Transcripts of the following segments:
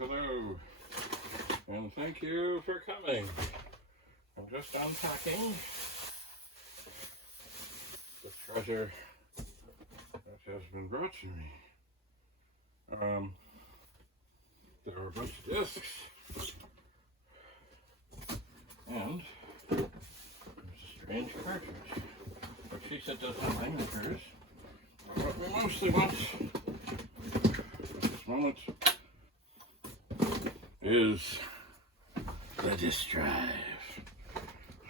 hello, and thank you for coming. I'm just unpacking the treasure that has been brought to me. There are a bunch of discs, and there's a strange cartridge, which she said does nothing with hers. What we mostly want at this moment is the disk drive.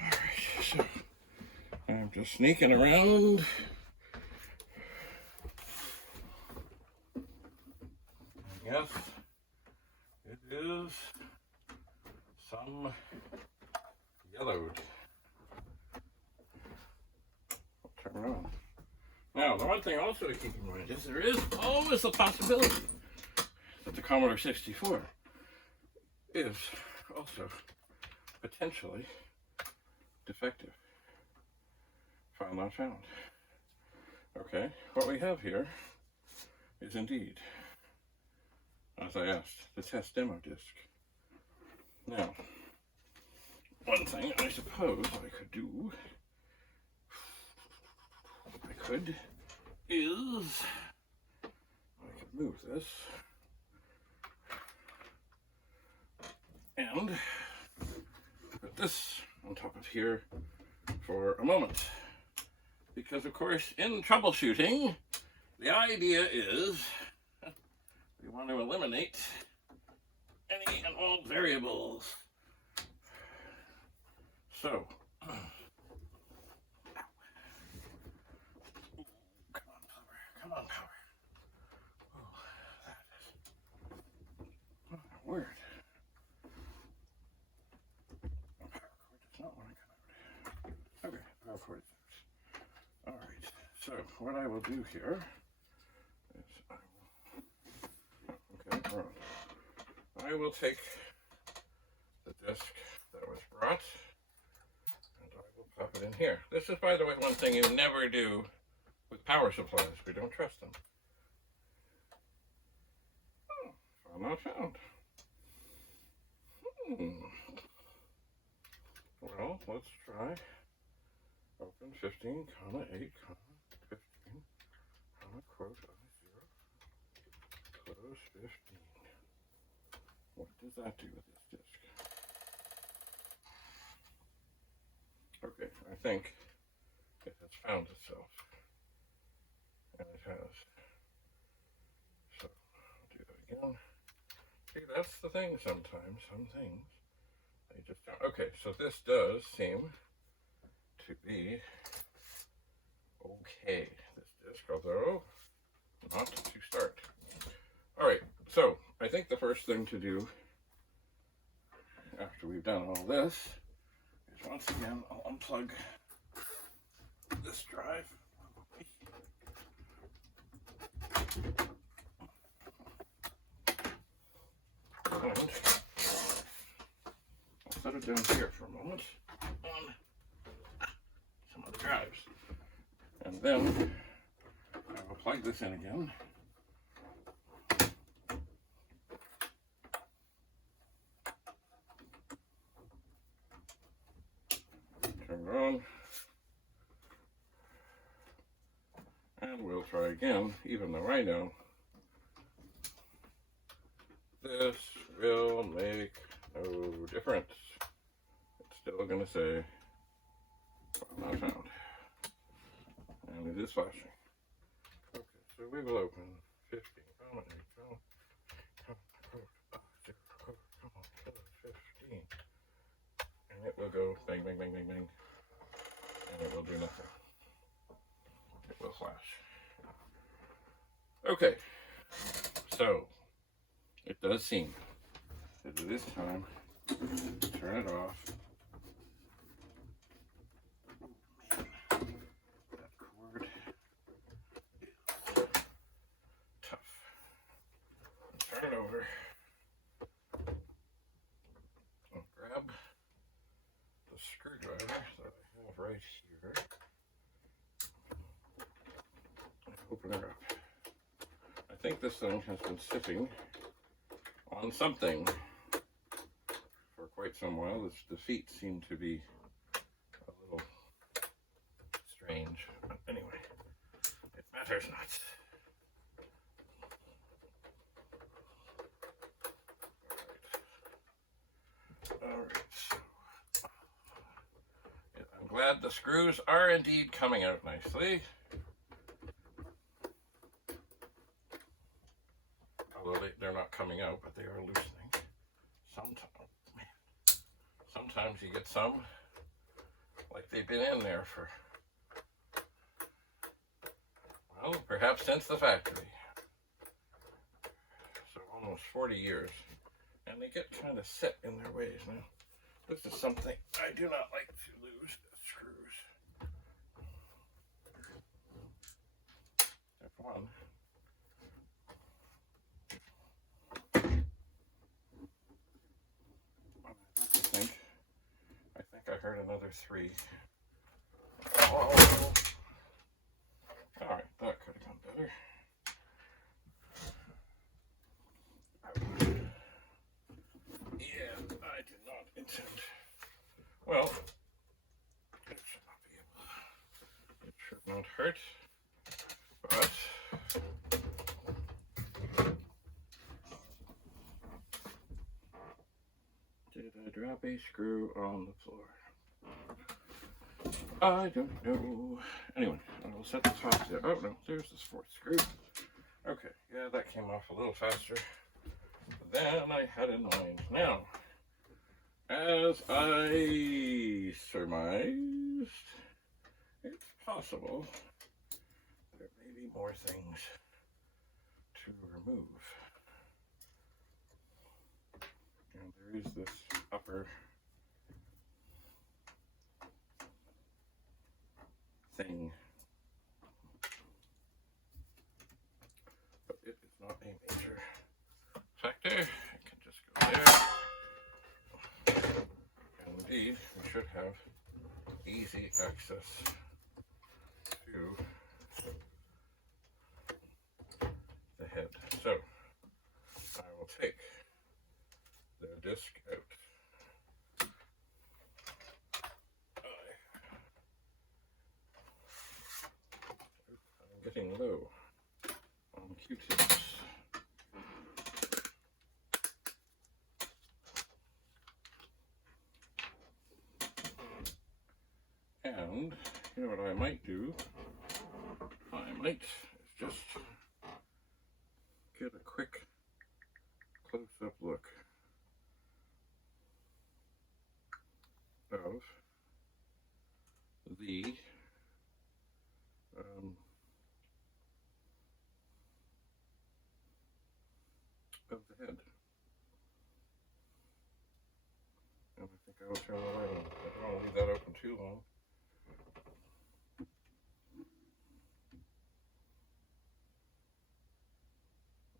Alright, so I'm just sneaking around. Yes, it is some yellowed. I'll turn it on. Now, the one thing also to keep in mind is there is always the possibility that the Commodore 64 is also potentially defective. File not found. Okay, what we have here is indeed, as I asked, the test demo disc. Now, one thing I suppose I could do, is I could move this and put this on top of here for a moment. Because of course, in troubleshooting, the idea is we want to eliminate any and all variables. So, come on, power. Oh, that is weird. Power cord does not want to come out. Okay, power cord. Alright, so what I will do here is I will take the disc that was brought and I will pop it in here. This is, by the way, one thing you never do with power supplies. We don't trust them. Oh, file not found. Well, let's try open 15, comma 8, comma 15, comma quote I0, close 15. What does that do with this disc? Okay, I think it has found itself. And it has. So, I'll do that again. See, that's the thing sometimes. Some things, they just don't. Okay, so this does seem to be okay, this disc, although not to start. Alright, so I think the first thing to do after we've done all this is once again I'll unplug this drive. And I'll set it down here for a moment on some of the drives. And then I will plug this in again. Turn it on. And we'll try again, even though I know this will make no difference. It's still going to say not found. And it is flashing. Okay, so we will open 15, comma 8, comma code, come on, code 15. And it will go bang, bang, bang, bang, bang. And it will do nothing. It will flash. Okay, so it does seem that it is time to turn it off. Oh man, that cord is tough. Turn it over. I'll grab the screwdriver that I have right here. Open it up. I think this thing has been sitting on something for quite some while. The feet seem to be a little strange, but anyway, it matters not. Alright, so yeah, I'm glad the screws are indeed coming out nicely. Although they're not coming out, but they are loosening. Sometimes you get some, like they've been in there for, well, perhaps since the factory. So almost 40 years. And they get kind of set in their ways now. This is something I do not like to lose, screws. Step one. I think I heard another 3. Oh. Alright, that could have gone better. Yeah, I did not intend. Well, it should not be able. It should not hurt. But did I drop a screw on the floor? I don't know. Anyway, I will set this off there. Oh no, there's this 4th screw. Okay, yeah, that came off a little faster than I had in mind. Now, as I surmised, it's possible there may be more things to remove. And there is this upper thing, but it is not a major factor. It can just go there. And indeed, we should have easy access to the head. So I will take the disc out. I'm getting low on Q-tips. And you know what I might do? I might just get a quick close-up look of the head. And I think I will turn the light on. I don't want to leave that open too long.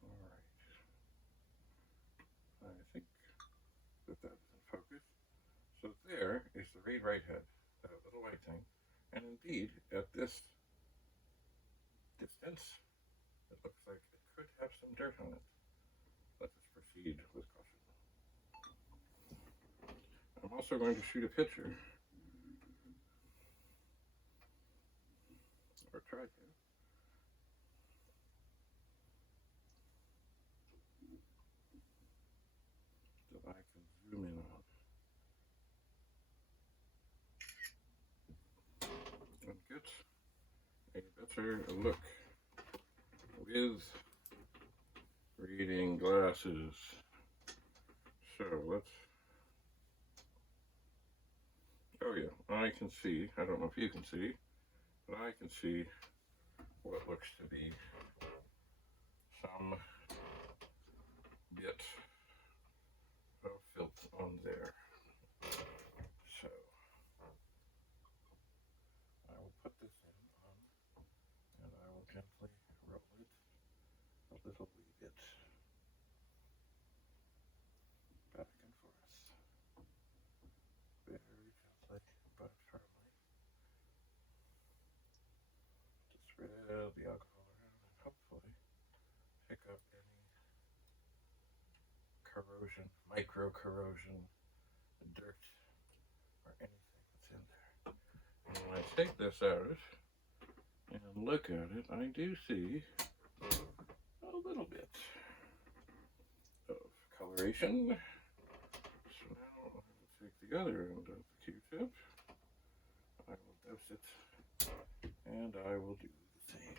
Alright. I think that that's in focus. So there is the read-write head, that little white thing. And indeed, at this distance, it looks like it could have some dirt on it. Let us proceed with caution. I'm also going to shoot a picture, or try to. That I can zoom in on. And get a better look with reading glasses. So let's, oh yeah, I can see, I don't know if you can see, but I can see what looks to be some bit of filth on there. So I will put this in on, and I will gently roll it a little wee bit back and forth, very gently but firmly, to spread the alcohol around and hopefully pick up any corrosion, micro corrosion, dirt, or anything that's in there. And when I take this out and look at it, I do see a little bit of coloration. So now I will take the other end of the Q-tip, I will dose it, and I will do the same.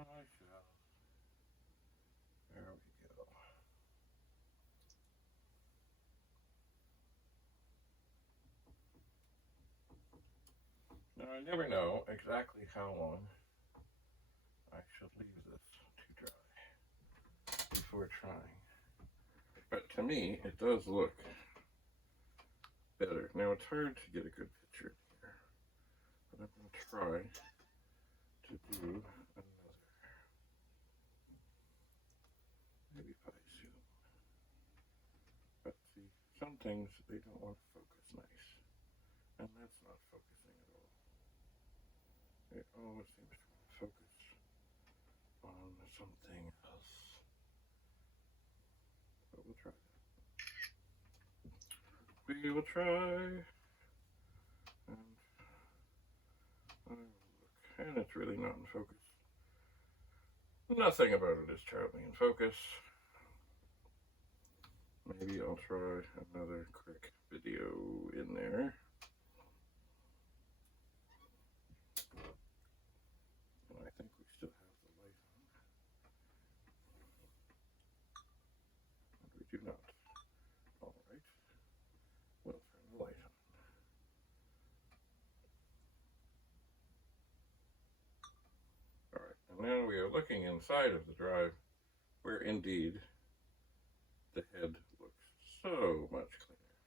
I shall. There we go. Now I never know exactly how long I should leave this to dry before trying. But to me, it does look better. Now it's hard to get a good picture here, but I'm going to try to do another. Maybe if I zoom. But see, some things they don't want to focus nice, and that's not focusing at all. It always seems to want to focus on something else. But we'll try that. We will try, and I will look, and it's really not in focus. Nothing about it is terribly in focus. Maybe I'll try another quick video in there. And I think we still have the light on. And we do not. All right. We'll turn the light on. All right. And now we are looking inside of the drive, where indeed the head looks so much cleaner.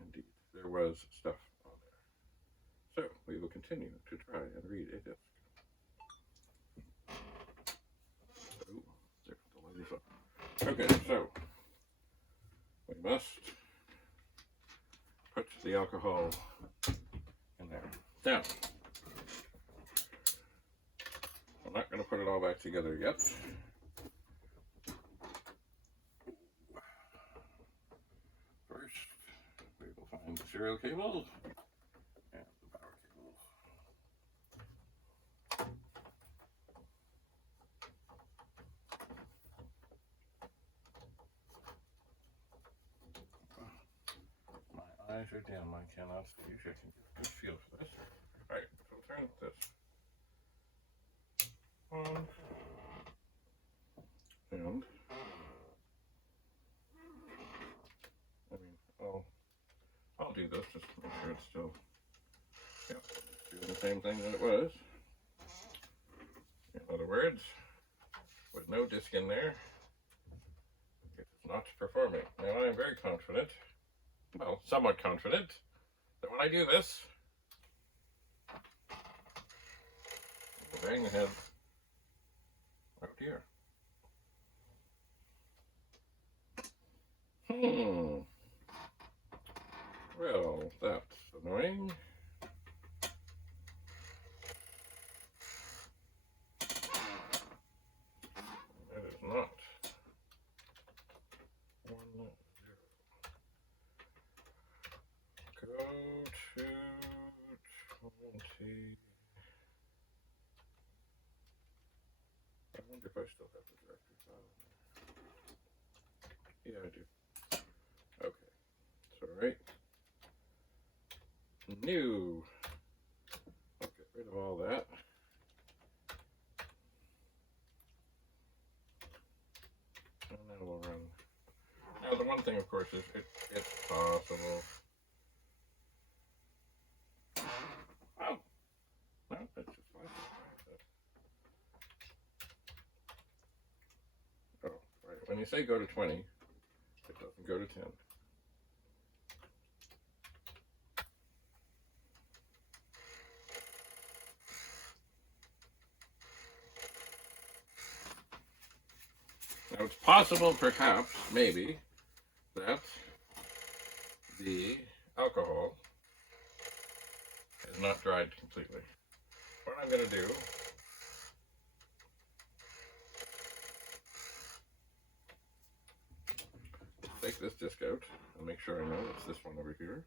Indeed, there was stuff on there. So we will continue to try and read a disc. Oh, there, the light is on. Okay, so we must put the alcohol in there. Now, I'm not going to put it all back together yet. First, we will find the serial cable and the power cable. My eyes are dim, I cannot see. Usually I can get a good feel for this. Alright, so we'll turn this on. And I'll do this just to make sure it's still doing the same thing that it was. In other words, with no disc in there, it is not performing. Now I am very confident, well, somewhat confident, that when I do this, it will bang the head out here. Well, that's annoying. That is not 1, 0. Go to 20. I wonder if I still have the directory file in there. Yeah, I do. Okay, it's all right. New. I'll get rid of all that. And then we'll run. Now the one thing, of course, is it's possible. Oh, no, that's just fine. Oh, right. When you say go to 20, it doesn't go to 10. Now it's possible, perhaps, maybe, that the alcohol is not dried completely. What I'm going to do this disc out and make sure I know it's this one over here.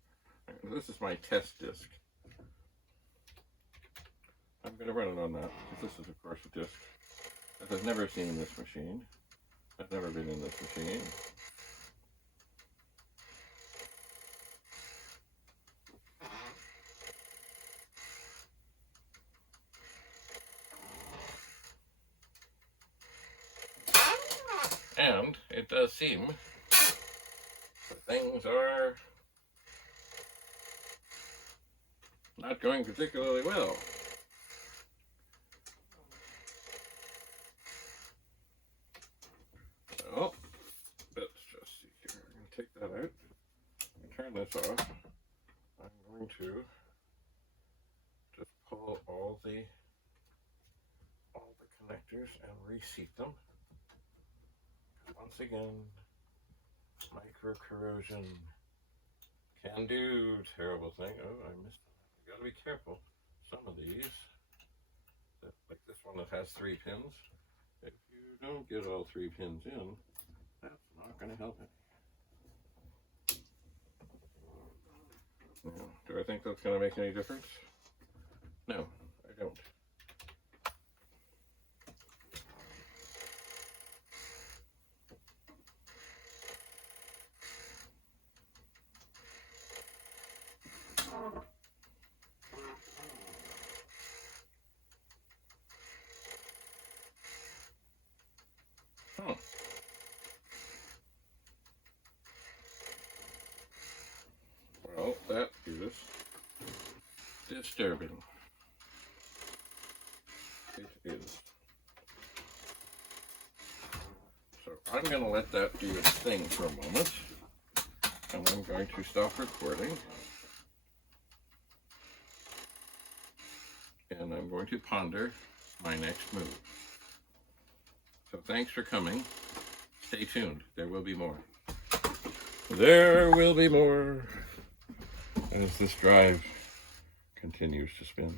This is my test disc. I'm going to run it on that because this is, of course, a disc that has never seen this machine. I've never been in this machine. And it does seem that things are not going particularly well. So, let's just see here. I'm going to take that out and turn this off. I'm going to just pull all the connectors and reseat them. Once again, micro corrosion can do terrible thing. Oh, I missed it. You gotta be careful. Some of these, like this one that has 3 pins, if you don't get all 3 pins in, that's not gonna help it. Now, do I think that's gonna make any difference? No, I don't. Well, that is disturbing. It is. So I'm going to let that do its thing for a moment, and I'm going to stop recording, and I'm going to ponder my next move. So thanks for coming. Stay tuned. There will be more. There will be more as this drive continues to spin.